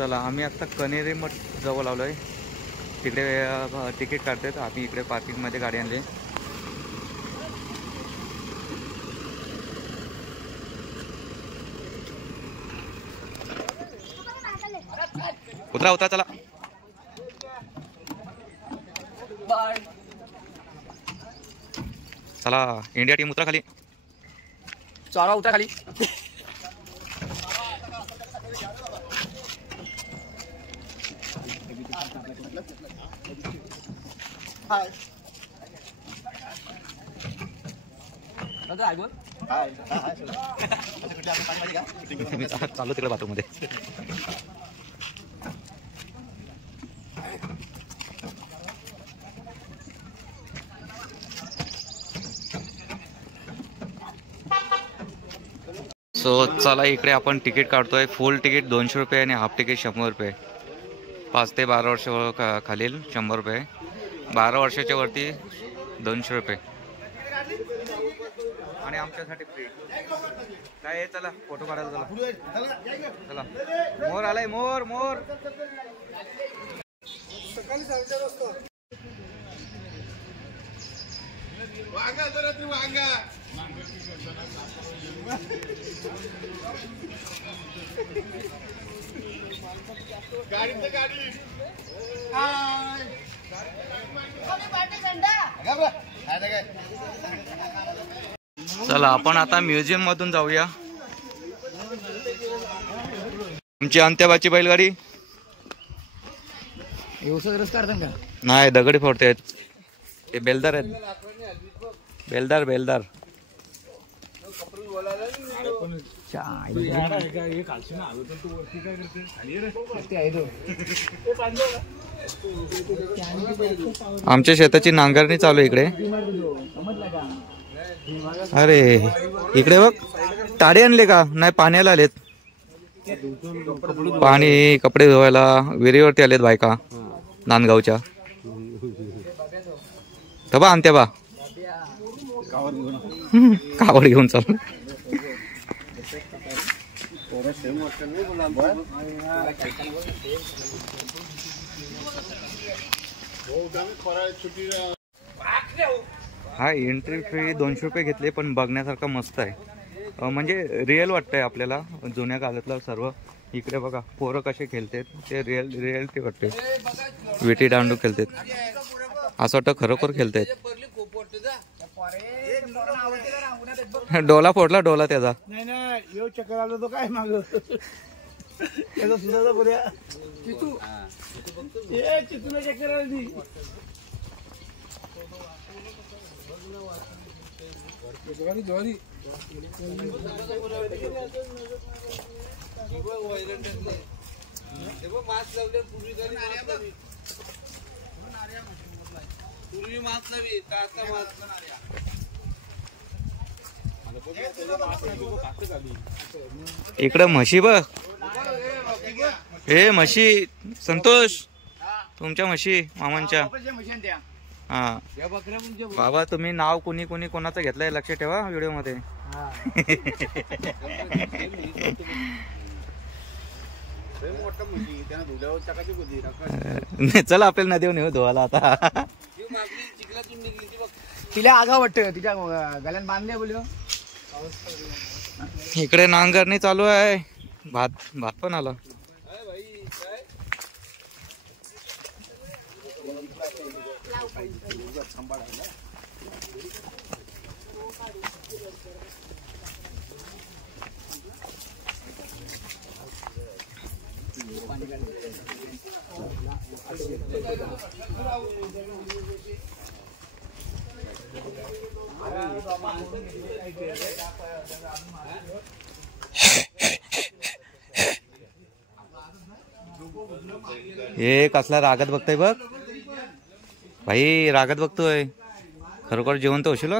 चला आम्ही आता कनेरी मठ जवळ आलो आहे. तिकडे तिकीट काढतात. आम्ही इकडे पार्किंगमध्ये गाडी आणली. उतरा उतरा चला. चला इंडिया टीम उतरा खाली. चला उतरा खाली. चालू तिकडे बाथरूम मध्ये. सो चला इकडे आपण तिकीट काढतोय. फुल तिकीट 200 रुपये आणि हाफ तिकीट 100 रुपये. 5 ते 12 वर्ष खालील 100 रुपये. 12 वर्षाच्या वरती 200 रुपये आणि आमच्यासाठी फ्री. काय आहे चला फोटो काढायला. चला चला मोर आलाय. मोर मोर सकाळी 4:30 वाजता. वांगा जरा तू वांगा गाडी तर गाडी. चला आपण आता म्युझियम मधून जाऊया. आमची अंत्याबाची बैलगाडी. नाही दगडी फोडते. ते बेलदार आहेत. बेलदार बेलदार. आमच्या शेताची नांगरणी चालू इकडे. अरे इकडे बघ ताडे आणले का नाही. पाण्याला आलेत. पाणी कपडे धुवायला विहिरीवरती आलेत बायका नांदगावच्या. तबा आणत्या बा कावड घेऊन चालू. हा एंट्री फी 200 रुपये घेतले पण बघण्यासारखं मस्त आहे. म्हणजे रिअल वाटतंय आपल्याला जुन्या काळातलं सर्व. इकडे बघा पोरं कसे खेळतात ते रिअलिटी वाटते. विटी दांडू खेळतात असं वाटतं खरोखर खेळतात. डोला फोडला डोला त्याचा. चक्कर आलो तो काय माग त्याचा सुद्धा बोलूया. चितूला चक्कर आली. इकडं म्हशी बघ. हे म्हशी संतोष तुमच्या म्हशी मामांच्या. हा बाबा तुम्ही नाव कुणी कुणी कोणाचं घेतलंय लक्ष ठेवा व्हिडिओ मध्ये. चला आपल्याला नदीवर नेऊ धुवायला आता. तिला आगा वाटत तिच्या गल्यान बांधले बोललो. इकडे नांगरणी चालू आहे. भात भात पण आला. हे कसला रागत बघताय बघ भाई. रागत बघतोय खरोखर जेवण तर होशील.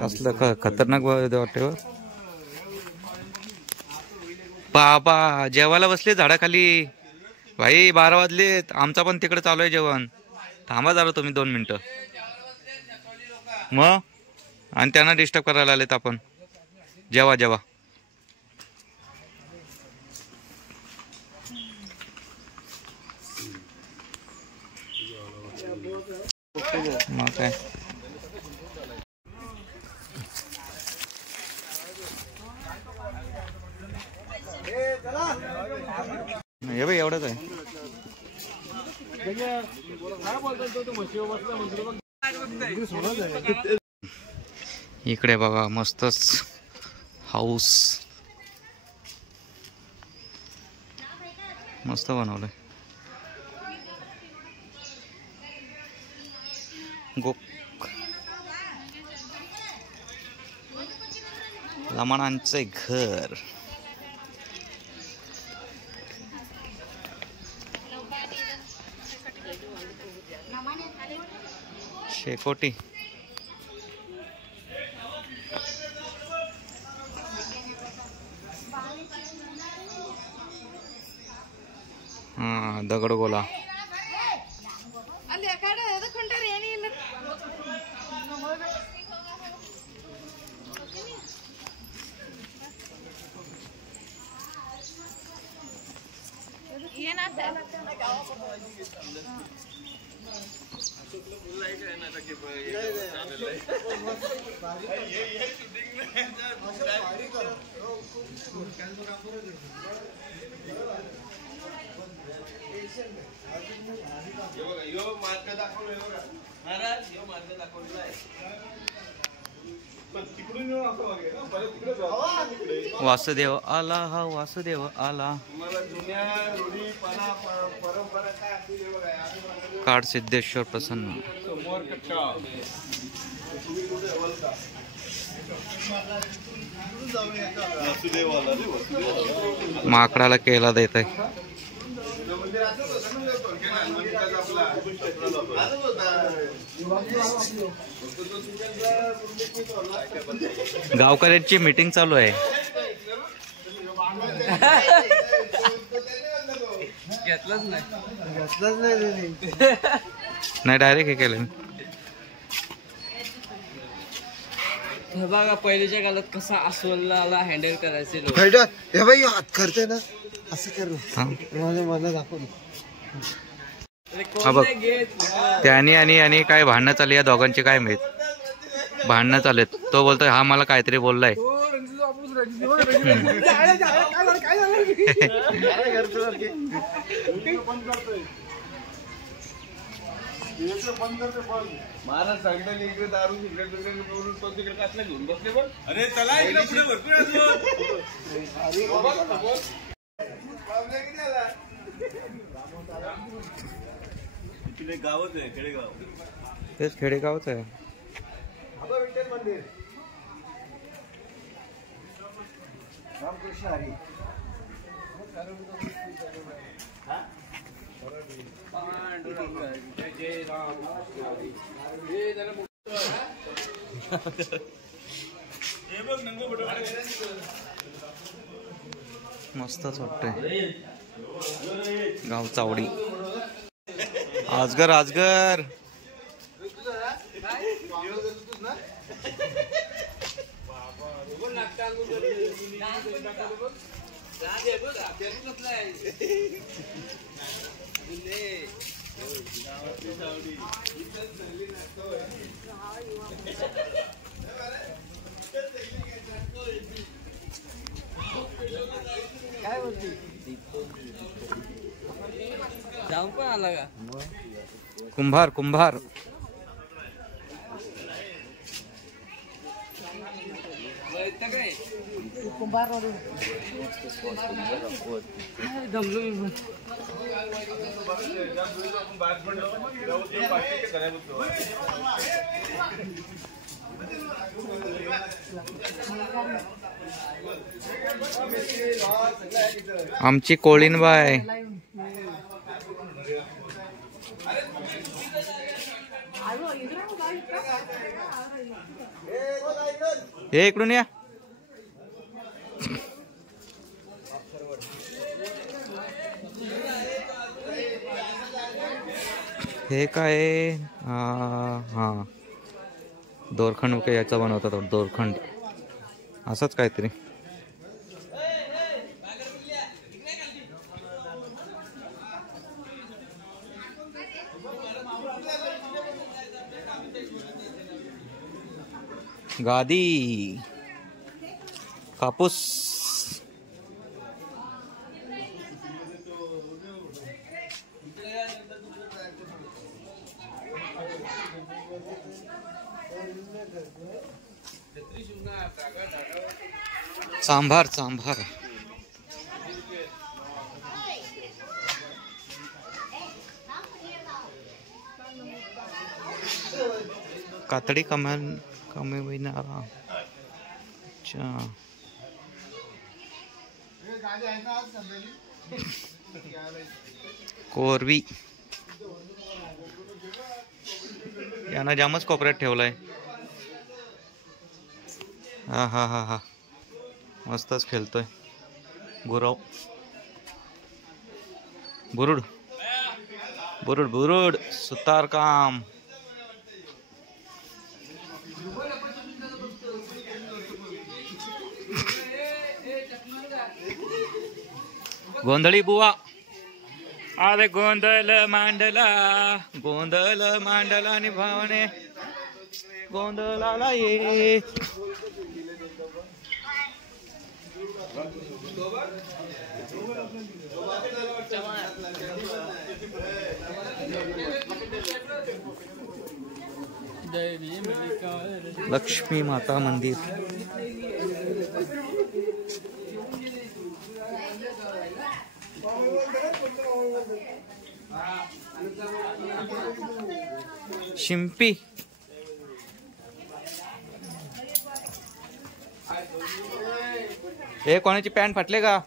कसलं खतरनाक वाटते. बाबा जेवायला बसले झाडाखाली भाई. 12 वाजलेत. आमचा पण तिकडे चालू आहे जेवण. थांबा जरा तुम्ही 2 मिनिटं. मग आणि त्यांना डिस्टर्ब करायला आलेत आपण. जेवा जेवा. मग काय हे बाई एवढंच आहे. इकडे बघा मस्तच हाऊस मस्त बनवलंय. लमाणांचे घर. शेकोटी हा दगडगोला. वासुदेव आला हा वासुदेव आला. काड सिद्धेश्वर प्रसन्न. माकडाला केला देत आहे. गावकऱ्यांची मीटिंग चालू आहे. नाही डायरेक्ट हे केलं. बघा पहिल्याच्या काळात कसा अस्वलाला हँडल करायचे लोक. हे बाई हात करते ना असं करू मला दाखव. त्याने आणि काय भांडणं चालली या दोघांची काय माहित. भांडणं चालत. तो बोलतोय हा मला काहीतरी बोललाय. महाराज सांगता इकडे दारू तिकडे कसला घेऊन बसले. पण अरे चला इकडे भरपूर इकडे गावच आहे खेडेगाव. तेच खेडेगावच आहे. विठ्ठल मंदिर रामकृष्ण हरी. मस्तच वाटतंय. गाव चावडी. आजगर आजगर. जाऊन पण आला का कुंभार कुंभार. दमलो मी. आमची कोळीनबाई. हे इकडून या. हे काय हा दोरखंड काय याचा बनवतात. दोरखंड असंच काहीतरी. गादी, कापूस, सांभार सांभार, कातडी कमान कमी महिना कोरवी यानं जामच कोपऱ्यात ठेवलाय. हा हा हा हा मस्तच खेळतोय. गुरव बुरुड बुरुड बुरुड सुतार काम. गोंधळी बुवा, अरे गोंधळ मांडला, गोंधळ मांडला निभावणे, गोंधळाला ये. लक्ष्मी माता मंदिर. शिंपी हे कोणाची पॅन्ट फाटले का?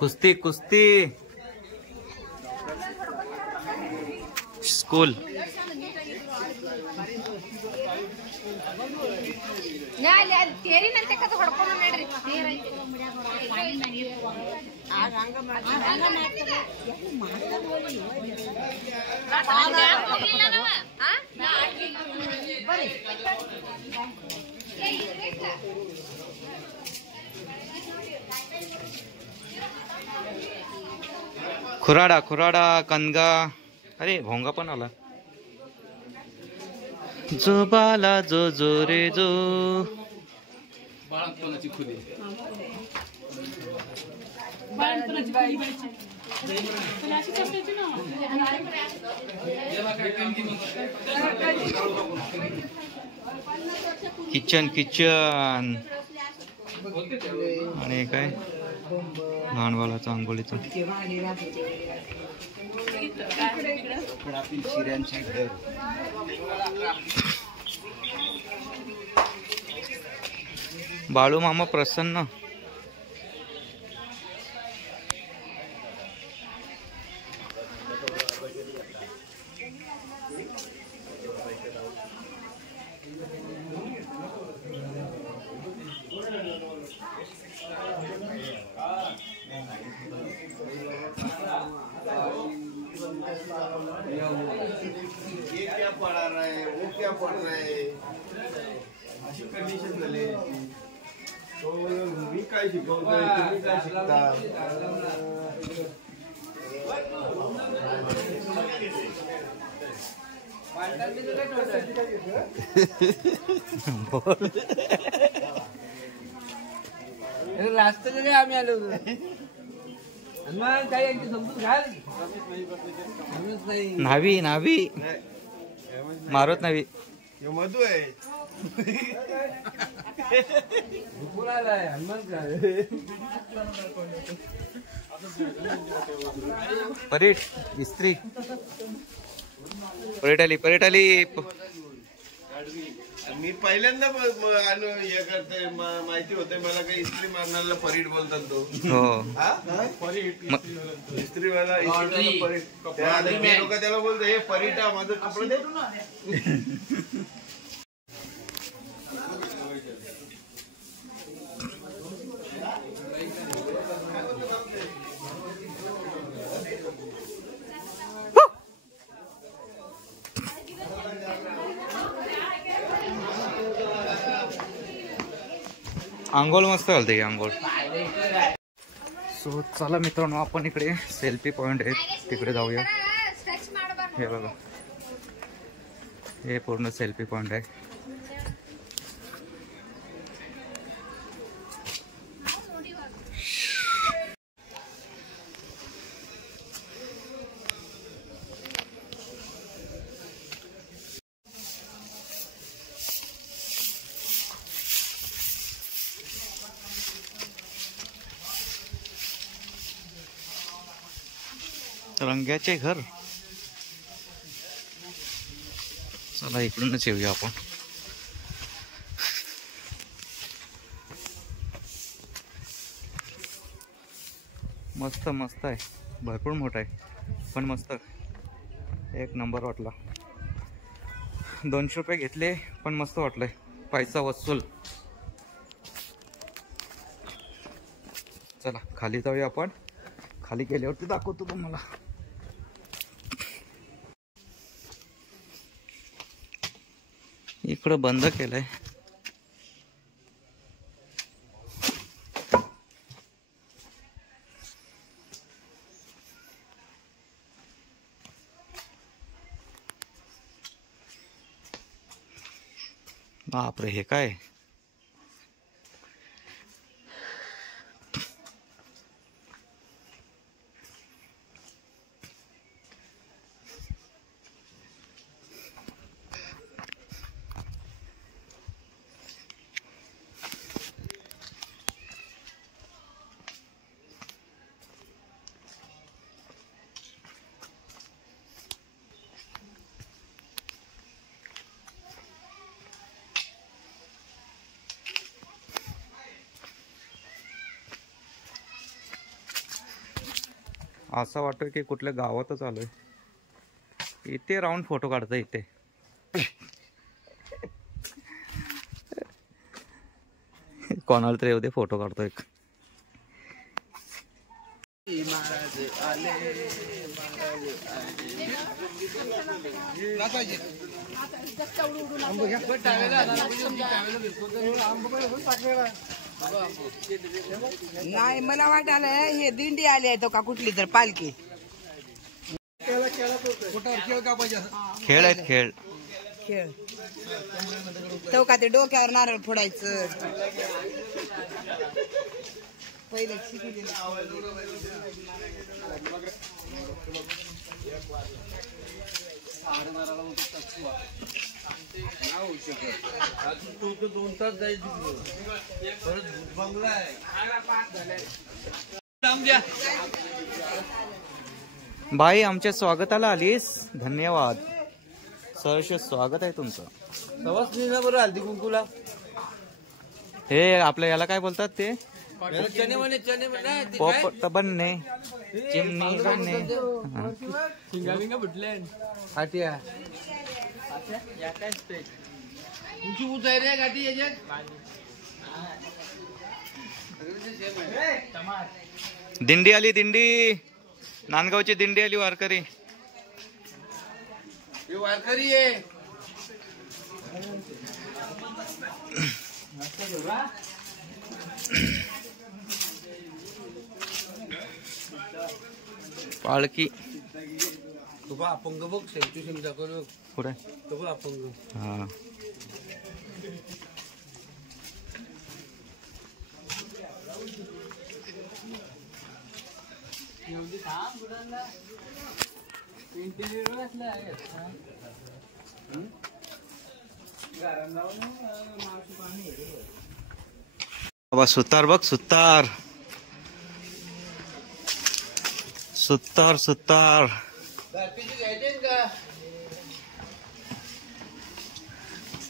कुस्ती कुस्ती स्कूल. खुराडा खुराडा कनगा. अरे भोंगा पण आला. जो बाला जो जो रे जो. किचन किचन आणि काय लहानवालाचं आंघोळीचं. बाळू मामा प्रसन्न. ये क्या पढ़ा रहा है, वो क्या पढ़ रहा है, अशी कंडिशन झाली. तो मी काय शिकवतोय, तुम्ही काय शिकता. रास्ते आम्ही आलो काही समजून घाल. नावी नावी मारत नावी. मधू आहे परेट इस्त्री. परेट आली परेट आली. मी पहिल्यांदा हे करते. माहिती होते मला काही इस्त्री मारणाऱ्याला परीट बोलतात तो. हो इस्त्रीवाला परीट. त्याला बोलतो हे परीटा माझं कपडे दे. आंघोळ मस्त घालते आंघोळ. सो चला मित्रांनो, आपण इकडे सेल्फी पॉइंट आहे तिकडे जाऊया. हे बघा, हे पूर्ण सेल्फी पॉइंट आहे. रंग्याचे घर. चला इकडूनच येऊया आपण. मस्त मस्त आहे, भरपूर मोठा आहे पण मस्त, एक नंबर वाटला. 200 रुपये घेतले पण मस्त वाटलंय, पैसा वसूल. चला खाली जाऊया आपण. खाली गेल्यावरती दाखवतो तुम्हाला. इकडं बंद केलंय. बापरे, हे काय? असं वाटतं की कुठल्या गावातच आलोय. इथे राऊंड फोटो काढता इथे. कोणाला तरी येऊ फोटो काढतो एक. नाही, मला वाटायला हे दिंडी आली आहे तो का कुठली तर पालखी. खेळ आहेत, खेळ खेळ तो का ते डोक्यावर नारळ फोडायचं पहिले शिकलेलं. बाई आमच्या स्वागताला आलीस, धन्यवाद. सहर्ष स्वागत आहे तुमचं. बरं हल्दी कुंकूला हे आपल्या याला काय बोलतात ते? चने म्हणे, चने म्हणे पोपट बनणे, चिमणी बनणे. हिंगा फुटले हाटिया. तुमची उंचाई रे गाठी याच्यात. दिंडी आली, दिंडी. नांदगावची दिंडी आली, वारकरी. हे वारकरी आहे. पालखी. तुका अपंग बघ, सेल्फी शिमचा करू पुढे. तुका अपंग. हा, बाबा सुतार बघ, सुतार सुतार सुतार.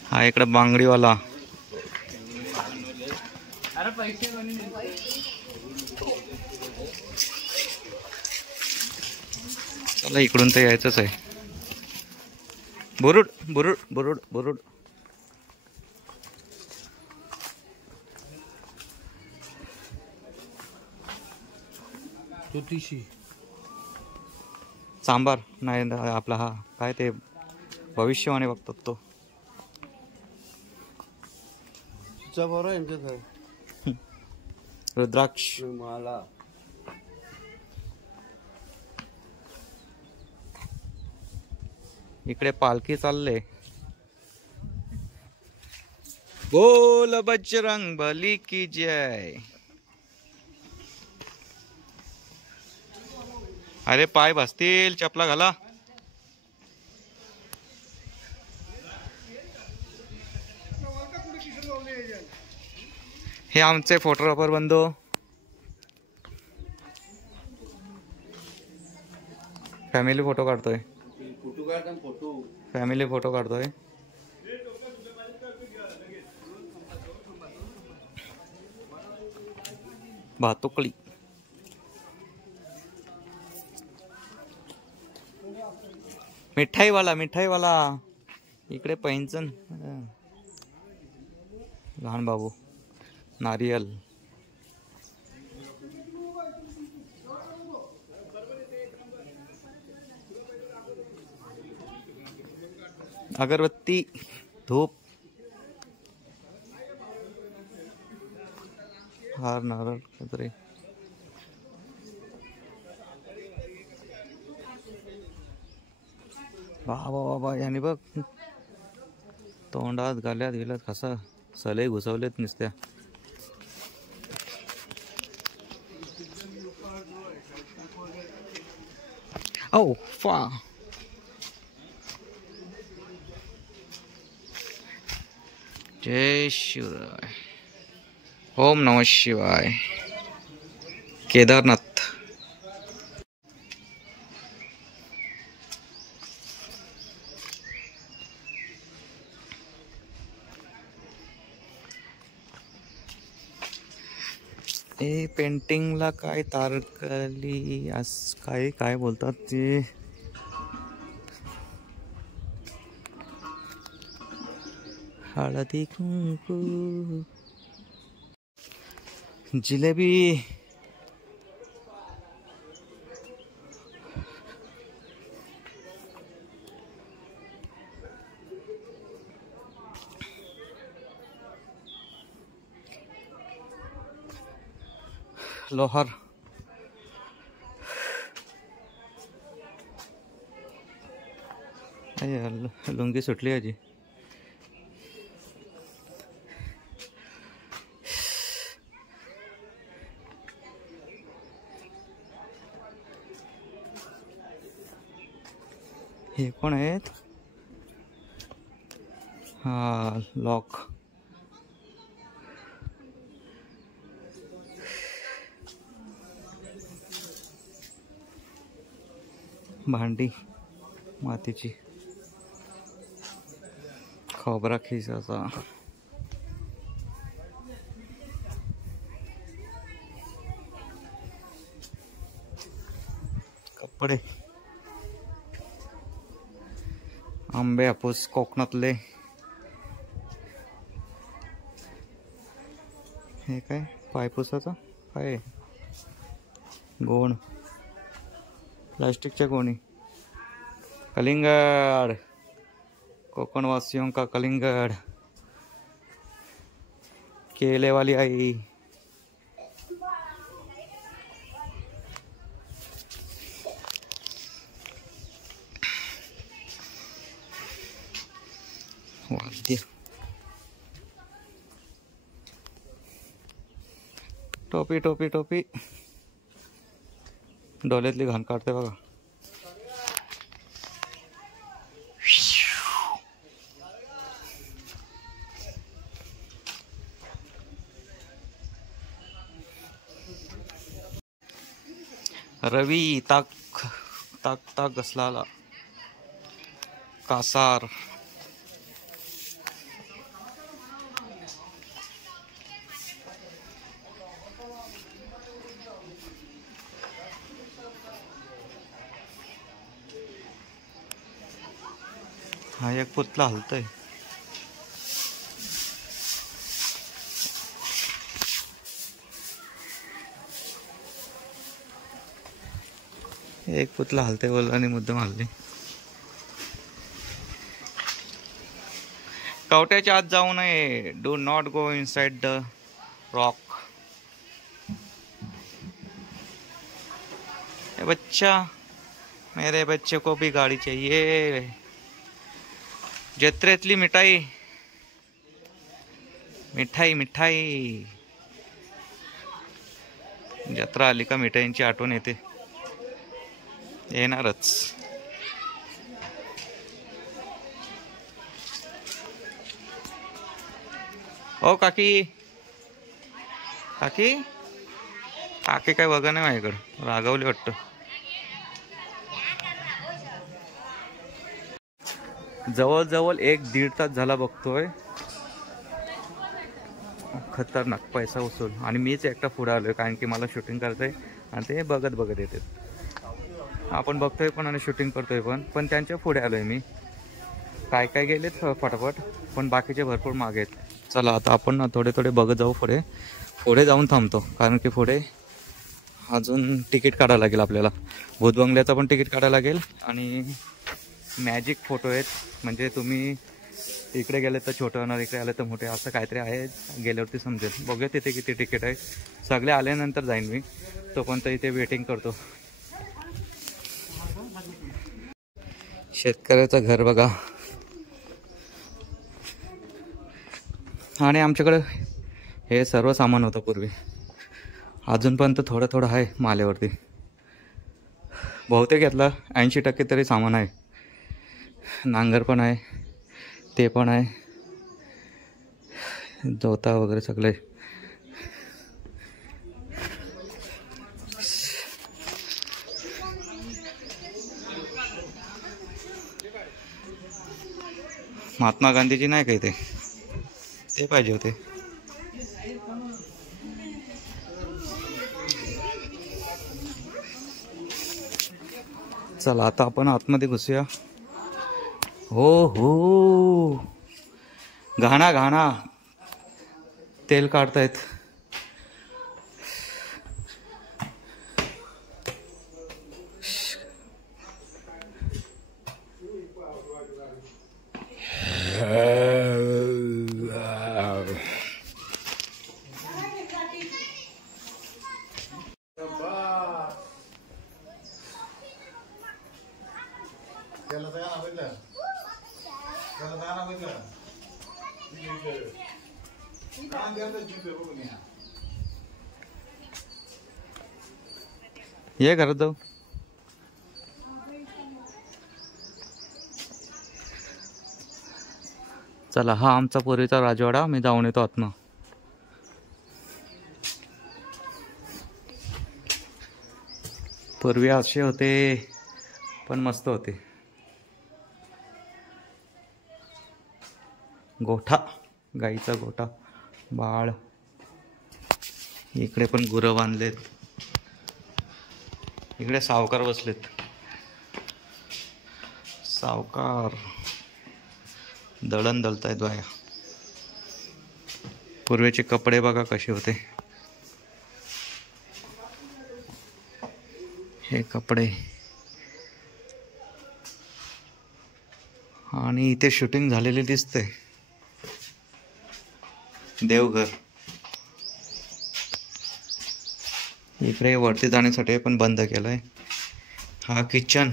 हा इकडे बांगडीवाला. चला इकडून तर यायचंच आहे. बुरुड बुरुड बुरुड बुरुड. सांबार नाही आपला, हा काय ते भविष्यवाणी बघतात तो. बरोबर रुद्राक्ष मला इकडे पालखी चालले. बोल बजरंग बली की जय. अरे पाय भासतील, चपला घाला. हे आमचे फोटोग्राफर बंधू. फॅमिली फोटो काढतोय. फोटो काढता फोटो. फॅमिली फोटो काढतोय. भातुकली. मिठाईवाला मिठाईवाला इकडे पैंचन. लहान बाबू नारियल. अगरबत्ती धूप हार नारळ काहीतरी. बाबा बाबा याने बघ तोंडात गाल्यात गेल्यात कसा सले घुसवलेत नुसत्या. ओ फा. जय शिवराय. ओम नमः शिवाय. केदारनाथ. हे पेंटिंगला काय तारकली काय काय बोलतात ते. हळदी कुंकू जिलेबी. लोहार. लुंगी सुटली आजी. हे कोण आहेत. हा लॉक. भांडी मातीची. खोबरा खिसाचा. कपडे. आंबे हापूस कोकणातले. हे काय पायपुसाचा काय गोण. प्लास्टिकच्या गोणी. कलिंगड. कोकणवासियों का कलिंगड. केले वाली आई. वाद्य. टोपी टोपी टोपी. डोळ्यातली घाण काढते बघा. रवी ताक ताक ताक घसलाला. कासार. हा एक पुतला हलतोय. एक पुतला हलते बोल आणि मुद्दाम हल्ली. कवट्याच्या आत जाऊ नये. Do not go inside the rock. बच्चा, मेरे बच्चे को भी गाड़ी चाहिए. जत्रेतली मिठाई, मिठाई मिठाई. जत्रा आली का मिठाईंची आठवण येते. येणारच. ओ काकी, काकी, काकी काय बघा नाही माझ्याकडं, रागावली वाटतं. जवळजवळ 1-1.5 तास झाला बघतोय. खतरनाक पैसा वसूल. आणि मीच एकटा पुढे आलोय कारण की मला शूटिंग करायचंय आणि ते बघत बघत येते. आपण बघतोय पण आणि शूटिंग करतोय पण त्यांच्या पुढे आलोय मी. काय काय गेलेत फटाफट, पण बाकीचे भरपूर मागे आहेत. चला आता आपण ना थोडे थोडे बघत जाऊ. पुढे जाऊन थांबतो कारण की पुढे अजून तिकीट काढायला लागेल आपल्याला. भूत बंगल्याचं पण तिकीट काढायला लागेल. आणि मॅजिक फोटो आहेत, म्हणजे तुम्ही इकडे गेले तर छोटं होणार, इकडे आले तर मोठे, असं काहीतरी आहे. गेल्यावरती समजेल. बघूया तिथे किती तिकीट आहे. सगळे आल्यानंतर जाईन मी. तोपर्यंत इथे वेटिंग करतो. शेतकऱ्याचं घर बघा. आणि आमच्याकडे हे सर्व सामान होतं पूर्वी. अजूनपर्यंत थोडं थोडं आहे माल्यावरती. बहुतेक घेतला 80% तरी सामान आहे. नांगर पण आहे, ते पण आहे, जोता वगैरे सगळे. महात्मा गांधीजी नाही काही ते पाहिजे होते. चला आता आपण आतमध्ये घुसूया. हो, घाणा तेल काढतायत. ये घरात जाऊ. चला, हा आमचा पूर्वीचा राजवाडा. मी जाऊन येतो आतनं. पूर्वी असे होते पण मस्त होते. गोठा, गाईचा गोठा, बाळ. इकडे पण गुरं बांधलेत. इकडे सावकार बसलेत. सावकार दळण दळतायत बाया. पूर्वीचे कपडे बघा कसे होते. हे कपडे. आणि इथे शूटिंग झालेले दिसतंय. देवघर. इकडे वरती जाण्यासाठी पण बंद केलंय. हा किचन.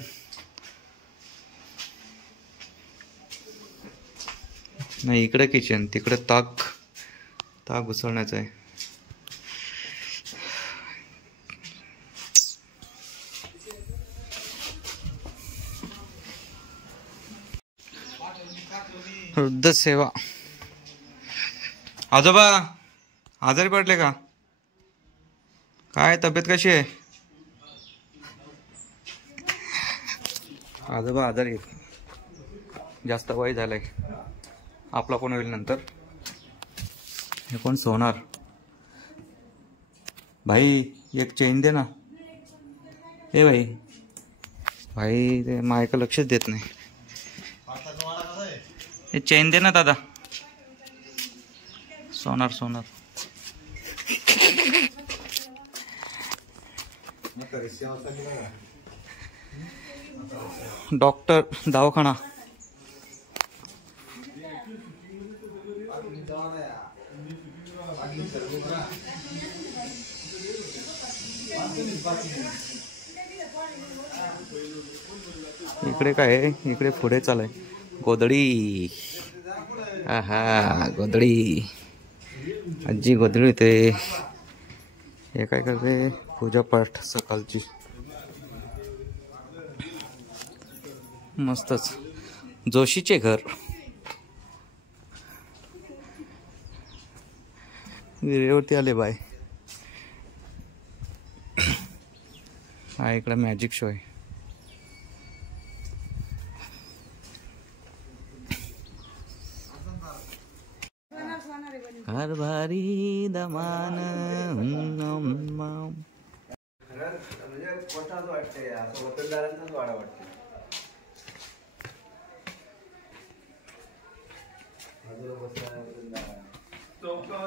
नाही, इकडे किचन, तिकडे ताक घुसळण्याचं आहे. वृद्ध सेवा. आजोबा आजारी पडले का? काय तब्येत कशी आहे? आजोबा आजारी, जास्त वय झालंय. आपला कोण होईल नंतर. हे कोण? सोनार. भाई एक चेन दे ना. ए भाई ते मायका लक्षच देत नाही. हे चेन दे ना दादा. सोनार. डॉक्टर, दवाखाना. इकडे काय आहे, इकडे पुढे चालाय गोधडी. आहा गोधडी, आजी गोधडी होते. हे काय करते, पूजा पाठ सकाळची. मस्तच. जोशीचे घर. विहिरीवरती आले बाय. हा इकडे मॅजिक शो आहे. हरभारी दमान. म्हणजे मोठाच वाटते, असं वतनदारांचाच वाडा वाटते. चौका